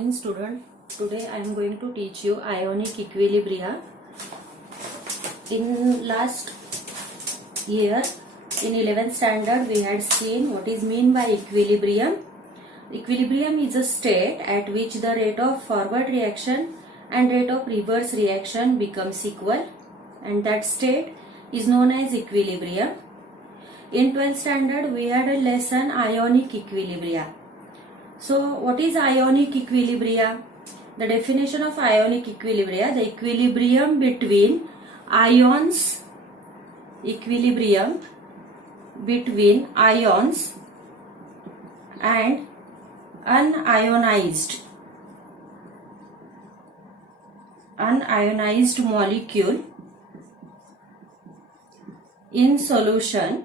morning student. Today I am going to teach you ionic equilibria. In last year in 11th standard we had seen what is mean by equilibrium. Equilibrium is a state at which the rate of forward reaction and rate of reverse reaction becomes equal, and that state is known as equilibrium. In 12th standard we had a lesson ionic equilibria. So what is ionic equilibria? The definition of ionic equilibria: the equilibrium between ions, and unionized molecule in solution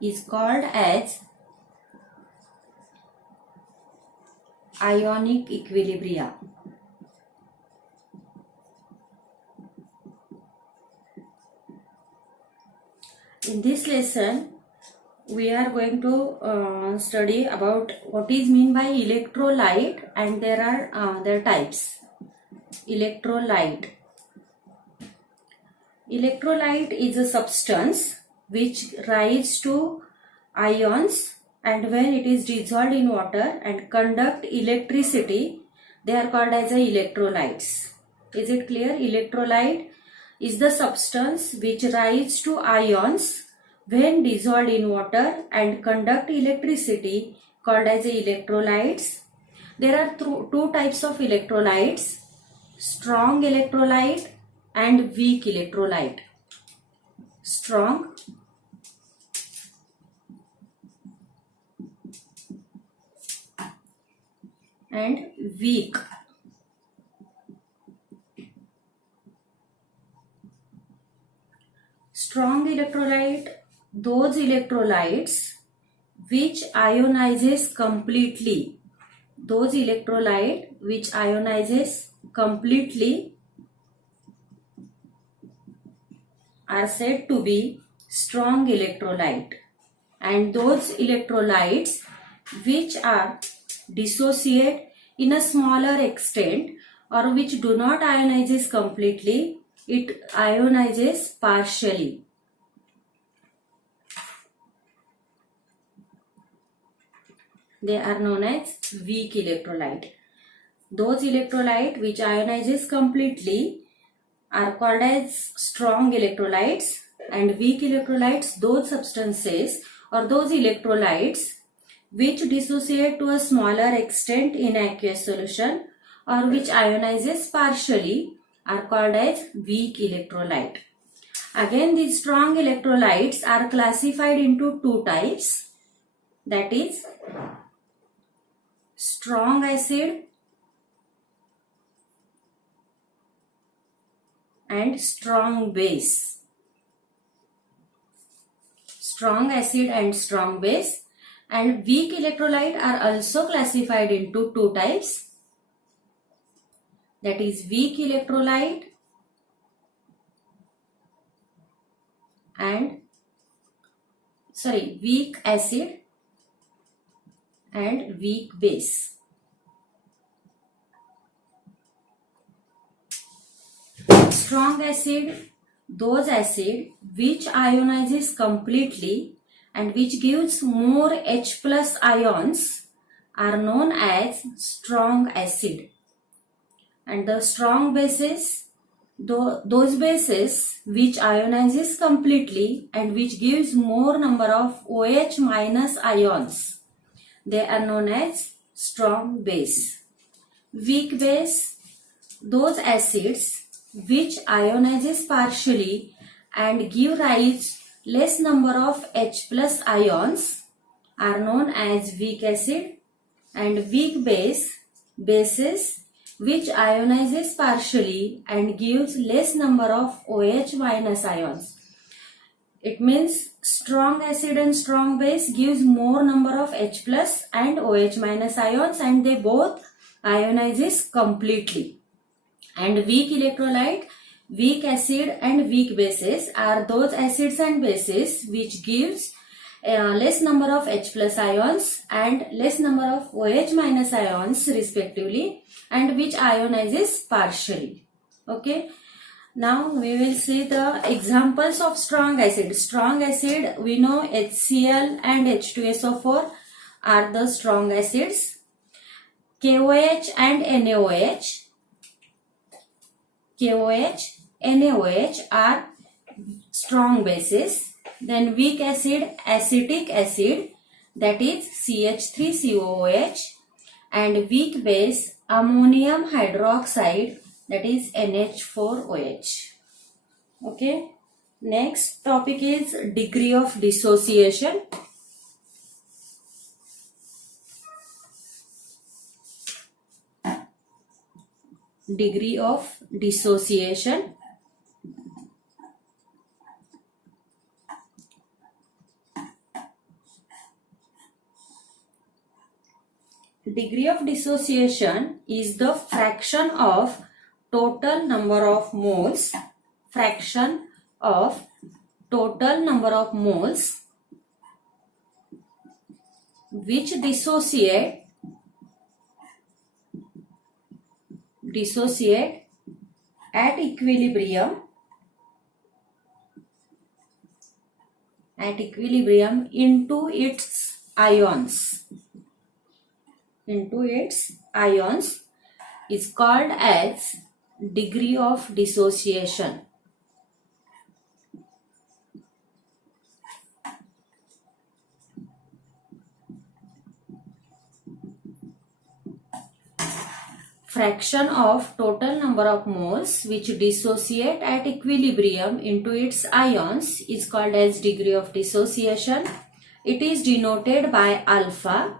is called as ionic equilibria. In this lesson we are going to study about what is mean by electrolyte, and there are their types. Electrolyte is a substance which rise to ions, and when it is dissolved in water and conduct electricity, they are called as electrolytes. Is it clear? Electrolyte is the substance which rise to ions when dissolved in water and conduct electricity, called as electrolytes. There are two types of electrolytes: strong electrolyte and weak electrolyte. Strong and weak. Strong electrolyte, those electrolytes which ionizes completely. Those electrolyte which ionizes completely are said to be strong electrolyte, and those electrolytes which are dissociate in a smaller extent or which do not ionizes completely, it ionizes partially. They are known as weak electrolyte. Those electrolyte which ionizes completely are called as strong electrolytes, and weak electrolytes those substances or those electrolytes which dissociate to a smaller extent in aqueous solution or which ionizes partially are called as weak electrolyte. Again, these strong electrolytes are classified into two types, that is strong acid and strong base. Strong acid and strong base. And weak electrolyte are also classified into two types, that is weak electrolyte and weak acid and weak base. Strong acid, those acid which ionizes completely and which gives more H plus ions are known as strong acid. And the strong bases, those bases which ionizes completely and which gives more number of OH minus ions, they are known as strong base. Weak base, those acids which ionizes partially and give rise less number of H plus ions are known as weak acid. And weak base, bases which ionizes partially and gives less number of OH minus ions. It means strong acid and strong base gives more number of H plus and OH minus ions, and they both ionizes completely. And weak electrolyte, weak acid and weak bases are those acids and bases which gives less number of H plus ions and less number of OH minus ions respectively, and which ionizes partially. Okay. Now we will see the examples of strong acid. Strong acid, we know HCl and H2SO4 are the strong acids. KOH and NaOH. KOH, NaOH are strong bases. Then weak acid, acetic acid, that is CH3COOH, and weak base, ammonium hydroxide, that is NH4OH. Okay. Next topic is degree of dissociation. Degree of dissociation. Degree of dissociation is the fraction of total number of moles, fraction of total number of moles which dissociate at equilibrium into its ions. Is called as degree of dissociation. Fraction of total number of moles which dissociate at equilibrium into its ions is called as degree of dissociation. It is denoted by alpha.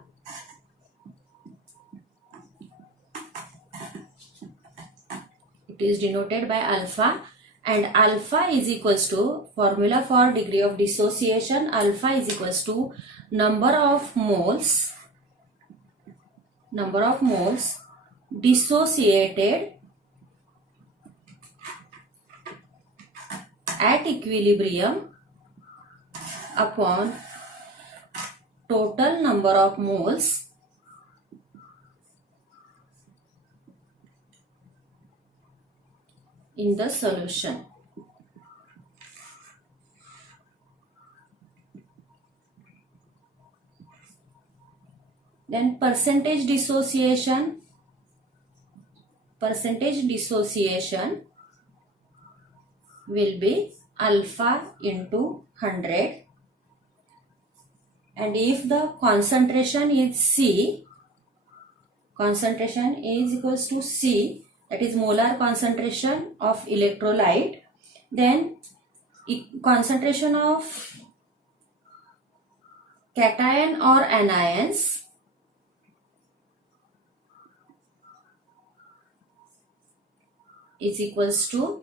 And alpha is equals to, formula for degree of dissociation, alpha is equals to number of moles dissociated at equilibrium upon total number of moles in the solution. Then percentage dissociation will be alpha into 100, and if the concentration is C, concentration is equals to C, that is molar concentration of electrolyte, then concentration of cation or anions is equals to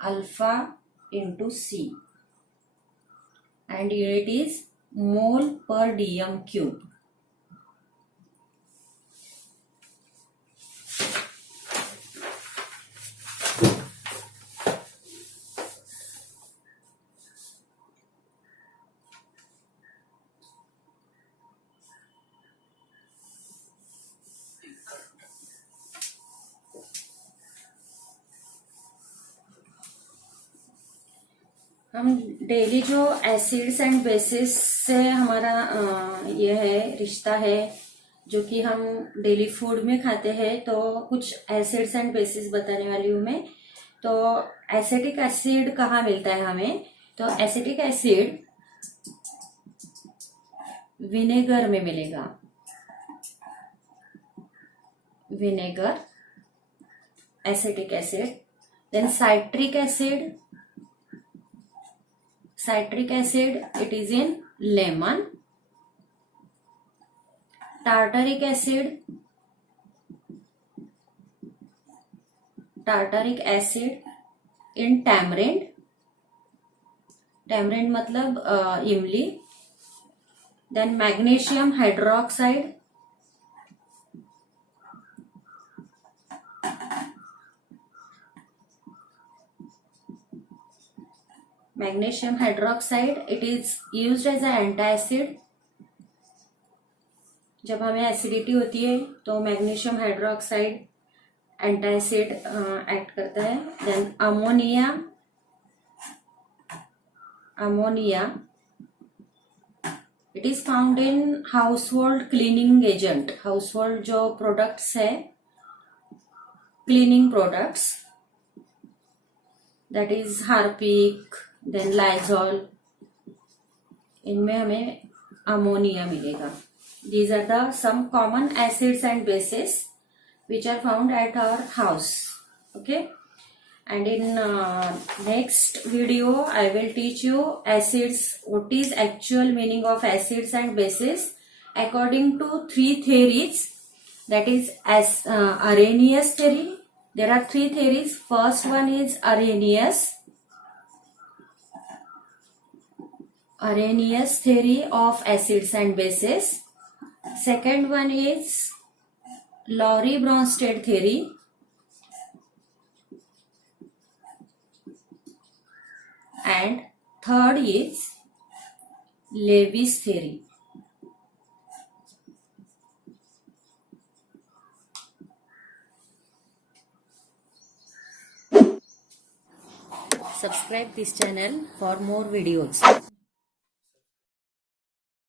alpha into C, and unit is mole per dm cube. हम daily जो acids and bases से हमारा ये है रिश्ता है, जो कि हम डेली फूड में खाते हैं, तो कुछ एसिड्स एंड बेसिस बताने वाली हूँ मैं। तो एसिटिक एसिड कहाँ मिलता है हमें? तो एसिटिक एसिड विनेगर में मिलेगा, vinegar acetic acid. Then citric acid it is in lemon. Tartaric acid in tamarind मतलब इमली। Then magnesium hydroxide Magnesium hydroxide, it is used as an antacid. जब हमें एसिडिटी होती है तो मैग्नीशियम हाइड्रोक्साइड एंटासिड एक्ट करता है. Then ammonia it is found in household cleaning agent. Household जो प्रोडक्ट्स है, cleaning products, that is Harpic, then Lysol, इनमें हमें अमोनिया मिलेगा. These are the some common acids and bases which are found at our house. Okay, and in next video I will teach you acids, what is actual meaning of acids and bases according to 3 theories, that is Arrhenius theory. There are 3 theories. First one is Arrhenius theory of acids and bases. Second one is Lowry-Bronsted theory. And third is Lewis theory. Subscribe this channel for more videos.